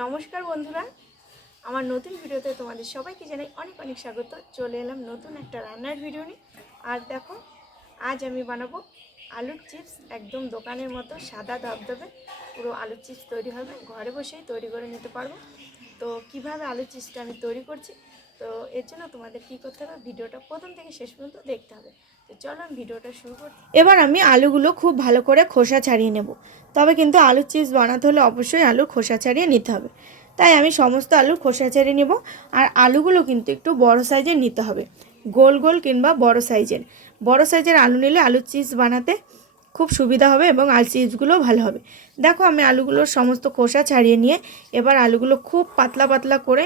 নমস্কার বন্ধুরা, আমার নতুন ভিডিওতে তোমাদের সবাইকে জানাই অনেক অনেক স্বাগত। চলে এলাম নতুন একটা রান্নার ভিডিও নিয়ে। আর দেখো, আজ আমি বানাবো আলুর চিপস। একদম দোকানের মতো সাদা ধবধবে পুরো আলুর চিপস তৈরি হবে। ঘরে বসেই তৈরি করে নিতে পারবো। তো কিভাবে আলুর চিপসটা আমি তৈরি করছি, তো এর জন্য তোমাদের কী করতে হবে, ভিডিওটা প্রথম থেকে শেষ পর্যন্ত দেখতে হবে। তো চলো আমি ভিডিওটা শুরু করছি। এবার আমি আলুগুলো খুব ভালো করে খোসা ছাড়িয়ে নেব। তবে কিন্তু আলুর চিপস বানাতে হলে অবশ্যই আলুর খোসা ছাড়িয়ে নিতে হবে। তাই আমি সমস্ত আলুর খোসা ছাড়িয়ে নেব। আর আলুগুলো কিন্তু একটু বড় সাইজের নিতে হবে, গোল গোল কিংবা বড় সাইজের। বড় সাইজের আলু নিলে আলুর চিপস বানাতে খুব সুবিধা হবে এবং আলু চিপসগুলোও ভালো হবে। দেখো, আমি আলুগুলোর সমস্ত খোসা ছাড়িয়ে নিয়ে এবার আলুগুলো খুব পাতলা পাতলা করে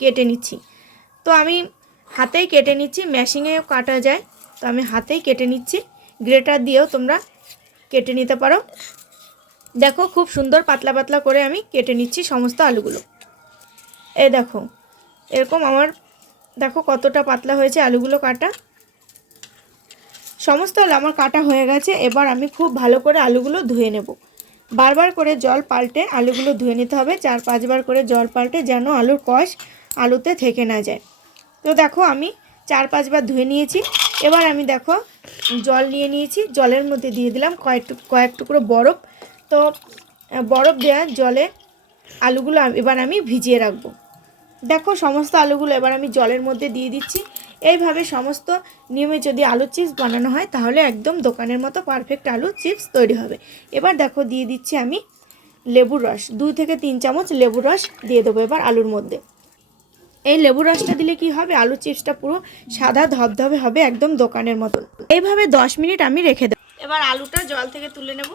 কেটে নিচ্ছি। তো আমি হাতেই কেটে নিচ্ছি, মেশিনেও কাটা যায়, তো আমি হাতেই কেটে নিচ্ছি। গ্রেটার দিয়েও তোমরা কেটে নিতে পারো। দেখো, খুব সুন্দর পাতলা পাতলা করে আমি কেটে নিচ্ছি সমস্ত আলুগুলো। এই দেখো, এরকম আমার দেখো কতটা পাতলা হয়েছে আলুগুলো কাটা। সমস্ত আলু আমার কাটা হয়ে গেছে। এবার আমি খুব ভালো করে আলুগুলো ধুয়ে নেব। বারবার করে জল পাল্টে আলুগুলো ধুয়ে নিতে হবে, 4-5 বার করে জল পাল্টে, যেন আলুর কষ আলুতে থেকে না যায়। তো দেখো, আমি 4-5 বার ধুয়ে নিয়েছি। এবার আমি দেখো জল নিয়ে নিয়েছি, জলের মধ্যে দিয়ে দিলাম কয়েক টুকরো বরফ। তো বরফ দেওয়া জলে আলুগুলো এবার আমি ভিজিয়ে রাখবো। দেখো, সমস্ত আলুগুলো এবার আমি জলের মধ্যে দিয়ে দিচ্ছি। এইভাবে সমস্ত নিয়মে যদি আলু চিপস বানানো হয়, তাহলে একদম দোকানের মতো পারফেক্ট আলু চিপস তৈরি হবে। এবার দেখো, দিয়ে দিচ্ছি আমি লেবুর রস, 2 থেকে 3 চামচ লেবুর রস দিয়ে দেবো এবার আলুর মধ্যে। এই লেবুর রসটা দিলে কি হবে, আলু চিপসটা পুরো সাদা ধবধবে হবে, একদম দোকানের মতন। এইভাবে 10 মিনিট আমি রেখে দেবো। এবার আলুটা জল থেকে তুলে নেব।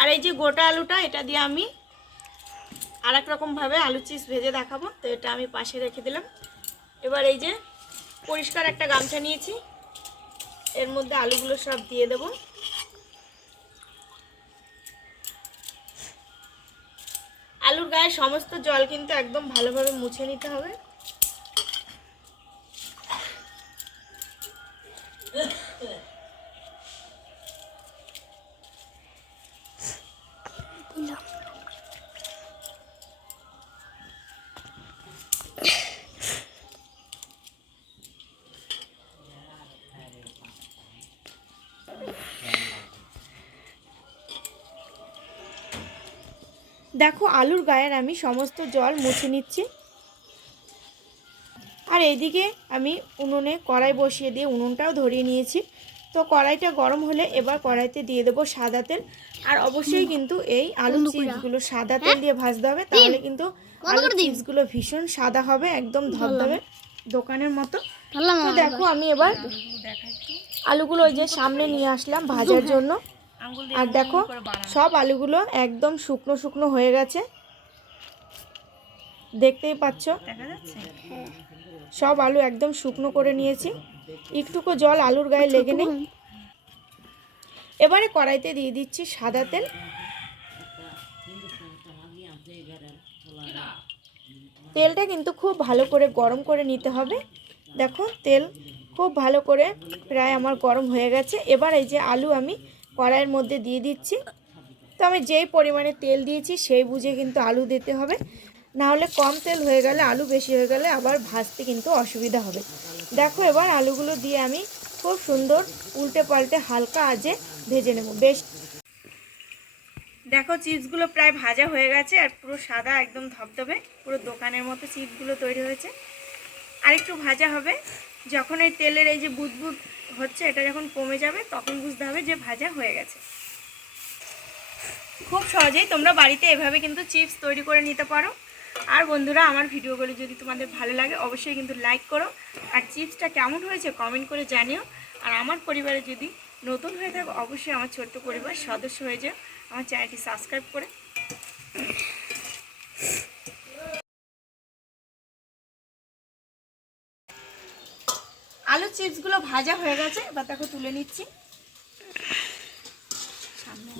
আর এই যে গোটা আলুটা, এটা দিয়ে আমি আর এক রকমভাবে আলু চিপস ভেজে দেখাবো। তো এটা আমি পাশে রেখে দিলাম। এবার এই যে পরিষ্কার একটা গামছা নিয়েছি, এর মধ্যে আলুগুলো সব দিয়ে দেব। আলুর গায়ে সমস্ত জল কিন্তু একদম ভালোভাবে মুছে নিতে হবে। দেখো, আলুর গায়ের আমি সমস্ত জল মুছে নিচ্ছি। আর এইদিকে আমি উনুনে কড়াই বসিয়ে দিয়ে উনুনটাও ধরিয়ে নিয়েছি। তো কড়াইটা গরম হলে এবার কড়াইতে দিয়ে দেবো সাদা তেল। আর অবশ্যই কিন্তু এই আলুর চিপসগুলো সাদা তেল দিয়ে ভাজতে হবে, তাহলে কিন্তু আলুর চিপসগুলো ভীষণ সাদা হবে, একদম ধবধবে দোকানের মতো। তো দেখো, আমি এবার আলুগুলো ওই যে সামনে নিয়ে আসলাম ভাজার জন্য। আর দেখো, সব আলুগুলো একদম শুকনো শুকনো হয়ে গেছে, দেখতেই পাচ্ছ। সব আলু একদম শুকনো করে নিয়েছি, একটুকু জল আলুর গায়ে লেগে নেই। এবারে কড়াইতে দিয়ে দিচ্ছি সাদা তেল। তেলটা কিন্তু খুব ভালো করে গরম করে নিতে হবে। দেখো, তেল খুব ভালো করে প্রায় আমার গরম হয়ে গেছে। এবার এই যে আলু আমি কড়াইয়ের মধ্যে দিয়ে দিচ্ছি। তো আমি যেই পরিমাণে তেল দিয়েছি সেই বুঝে কিন্তু আলু দিতে হবে, না হলে কম তেল হয়ে গেলে, আলু বেশি হয়ে গেলে আবার ভাজতে কিন্তু অসুবিধা হবে। দেখো, এবার আলুগুলো দিয়ে আমি খুব সুন্দর উল্টে পাল্টে হালকা আঁচে ভেজে নেব বেশ। দেখো, চিপসগুলো প্রায় ভাজা হয়ে গেছে আর পুরো সাদা একদম ধবধবে, পুরো দোকানের মতো চিপসগুলো তৈরি হয়েছে। আরেকটু ভাজা হবে। যখন এই তেলের এই যে বুদবুদ হচ্ছে, এটা যখন কমে যাবে, তখন বুঝতে হবে যে ভাজা হয়ে গেছে। খুব সহজেই তোমরা বাড়িতে এভাবে কিন্তু চিপস তৈরি করে নিতে পারো। আর বন্ধুরা, আমার ভিডিওগুলো যদি তোমাদের ভালো লাগে, অবশ্যই কিন্তু লাইক করো। আর চিপসটা কেমন হয়েছে কমেন্ট করে জানিও। আর আমার পরিবারে যদি নতুন হয়ে থাকো, অবশ্যই আমার ছোট্ট পরিবার সদস্য হয়ে যাও, আমার চ্যানেলটি সাবস্ক্রাইব করে। আলু চিপসগুলো ভাজা হয়ে গেছে, এবার তাকে তুলে নিচ্ছি। সামনে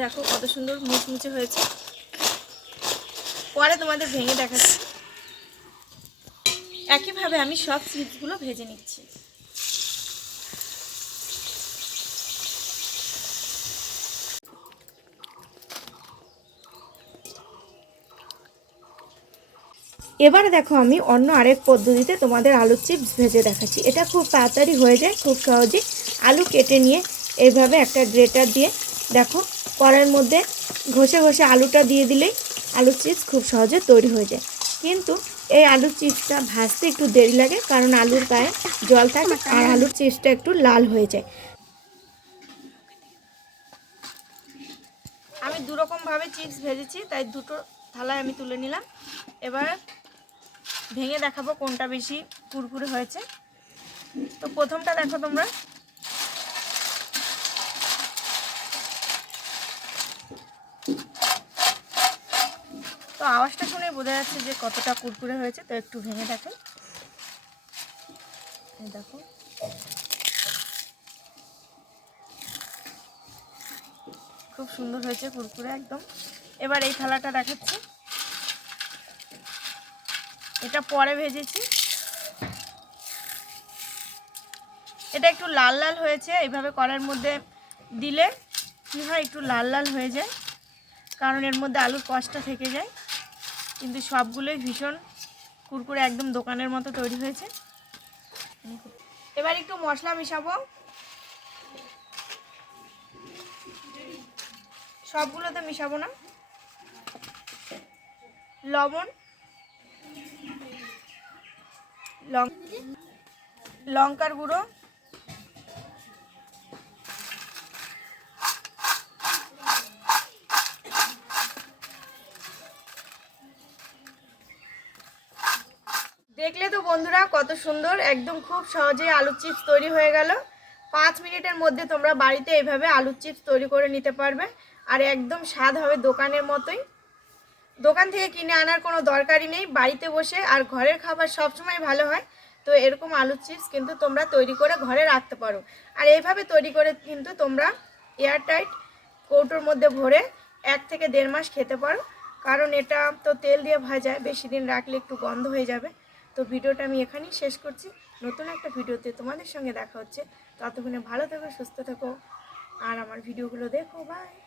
দেখো কত সুন্দর মুচমুচে হয়েছে। পরে তোমাদের ভেঙে দেখাচ্ছি। একইভাবে আমি সব চিপসগুলো ভেজে নিচ্ছি। এবারে দেখো আমি অন্য আরেক পদ্ধতিতে তোমাদের আলুর চিপস ভেজে দেখাচ্ছি। এটা খুব তাড়াতাড়ি হয়ে যায়, খুব সহজে। আলু কেটে নিয়ে এইভাবে একটা গ্রেটার দিয়ে দেখো কড়াইয়ের মধ্যে ঘষে ঘষে আলুটা দিয়ে দিলেই আলুর চিপস খুব সহজে তৈরি হয়ে যায়। কিন্তু এই আলুর চিপসটা ভাজতে একটু দেরি লাগে, কারণ আলুর গায়ে জল থাকে আর আলুর চিপসটা একটু লাল হয়ে যায়। আমি দুরকমভাবে চিপস ভেজেছি, তাই দুটো থালায় আমি তুলে নিলাম। এবার ভেঙে দেখাবো কোনটা বেশি কুরকুরে হয়েছে। তো প্রথমটা দেখো তোমরা, তো আওয়াজটা শুনে বোঝা যাচ্ছে যে কতটা কুরকুরে হয়েছে। তো একটু ভেঙে দেখাই। দেখো খুব সুন্দর হয়েছে কুরকুরে একদম। এবার এই থালাটা দেখাচ্ছি, এটা পরে ভেজেছি। এটা একটু লাল লাল হয়েছে। এইভাবে কড়াইয়ের মধ্যে দিলে কী হয়, একটু লাল লাল হয়ে যায়, কারণ এর মধ্যে আলুর কষটা থেকে যায়। কিন্তু সবগুলোই ভীষণ কুরকুরে, একদম দোকানের মতো তৈরি হয়েছে। এবার একটু মশলা মিশাবো। সবগুলোতে মিশাবো না। লবণ, লঙ্কার গুঁড়ো, দেখলে তো বন্ধুরা কত সুন্দর, একদম খুব সহজেই আলুর চিপস তৈরি হয়ে গেল। 5 মিনিটের মধ্যে তোমরা বাড়িতে এইভাবে আলুর চিপস তৈরি করে নিতে পারবে, আর একদম স্বাদ হবে দোকানের মতোই। দোকান থেকে কিনে আনার কোনো দরকারই নেই, বাড়িতে বসে। আর ঘরের খাবার সবসময় ভালো হয়। তো এরকম আলুর চিপস কিন্তু তোমরা তৈরি করে ঘরে রাখতে পারো। আর এইভাবে তৈরি করে কিন্তু তোমরা এয়ারটাইট কৌটোর মধ্যে ভরে 1 থেকে 1.5 মাস খেতে পারো, কারণ এটা তো তেল দিয়ে ভাজা, বেশি দিন রাখলে একটু গন্ধ হয়ে যাবে। তো ভিডিওটা আমি এখানেই শেষ করছি। নতুন একটা ভিডিওতে তোমাদের সঙ্গে দেখা হচ্ছে। ততক্ষণে ভালো থেকো, সুস্থ থেকো, আর আমার ভিডিওগুলো দেখো। বাই।